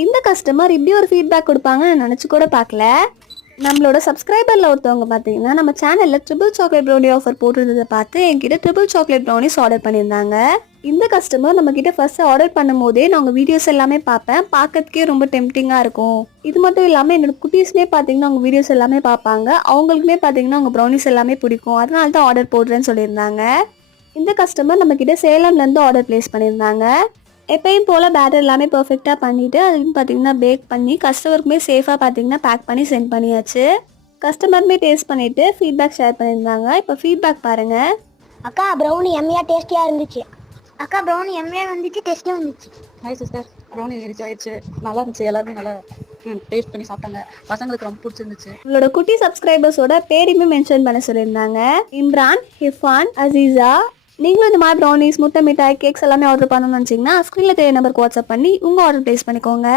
இந்த கஸ்டமர் இப்படி ஒரு ஃபீட்பேக் கொடுப்பாங்கன்னு நான் நினச்சி கூட பார்க்கல. நம்மளோட சப்ஸ்கிரைபரில் ஒருத்தவங்க பார்த்தீங்கன்னா நம்ம சேனலில் ட்ரிபிள் சாக்லேட் ப்ரௌனி ஆஃபர் போட்டிருந்ததை பார்த்து என்கிட்ட ட்ரிபிள் சாக்லேட் ப்ரௌனிஸ் ஆர்டர் பண்ணியிருந்தாங்க. இந்த கஸ்டமர் நம்மக்கிட்ட ஃபர்ஸ்ட் ஆர்டர் பண்ணும் போதே நான் உங்கள் வீடியோஸ் எல்லாமே பார்ப்பேன், பார்க்கறதுக்கே ரொம்ப டெம்டிங்காக இருக்கும். இது மட்டும் இல்லாமல் என்னோட குட்டீஸ்மே பார்த்தீங்கன்னா அவங்க வீடியோஸ் எல்லாமே பார்ப்பாங்க, அவங்களுக்குமே பார்த்தீங்கன்னா அவங்க ப்ரௌனிஸ் எல்லாமே பிடிக்கும், அதனால தான் ஆர்டர் போடுறேன்னு சொல்லியிருந்தாங்க. இந்த கஸ்டமர் நம்மக்கிட்ட சேலம்லேருந்து ஆர்டர் ப்ளேஸ் பண்ணியிருந்தாங்க. எப்பயும் போல் பேட்டர் எல்லாமே பர்ஃபெக்டாக பண்ணிவிட்டு அதுக்கு பார்த்தீங்கன்னா பேக் பண்ணி கஸ்டமருக்குமே சேஃபாக பார்த்தீங்கன்னா பேக் பண்ணி சென்ட் பண்ணியாச்சு. கஸ்டமருமே டேஸ்ட் பண்ணிவிட்டு ஃபீட்பேக் ஷேர் பண்ணியிருந்தாங்க. இப்போ ஃபீட்பேக் பாருங்கள். அக்கா ப்ரௌனி எம்மையாக டேஸ்டியாக இருந்துச்சு. அக்கா ப்ரௌனி எம்மையாக வந்துச்சு, டேஸ்டியாக வந்துச்சு. ஹாய் சிஸ்டர், ப்ரௌனி ரீச் ஆயிடுச்சு. நல்லா இருந்துச்சு, எல்லாருமே நல்லா டேஸ்ட் பண்ணி சாப்பிட்டாங்க. பசங்களுக்கு ரொம்ப பிடிச்சிருந்துச்சு. உங்களோட குட்டி சப்ஸ்கிரைபர்ஸோட பேரையுமே மென்ஷன் பண்ண சொல்லியிருந்தாங்க. இம்ரான், ஹிஃபான், அசீசா. நீங்களும் இந்த மாதிரி ப்ரௌனிஸ், முட்டை மிட்டாய், கேக்ஸ் எல்லாமே ஆர்டர் பண்ணணும்னு நினச்சிங்கன்னா ஸ்க்ரீனில் தெரிய நம்பருக்கு வாட்ஸ்அப் பண்ணி உங்கள் ஆர்டர் ப்ளேஸ் பண்ணிக்கோங்க.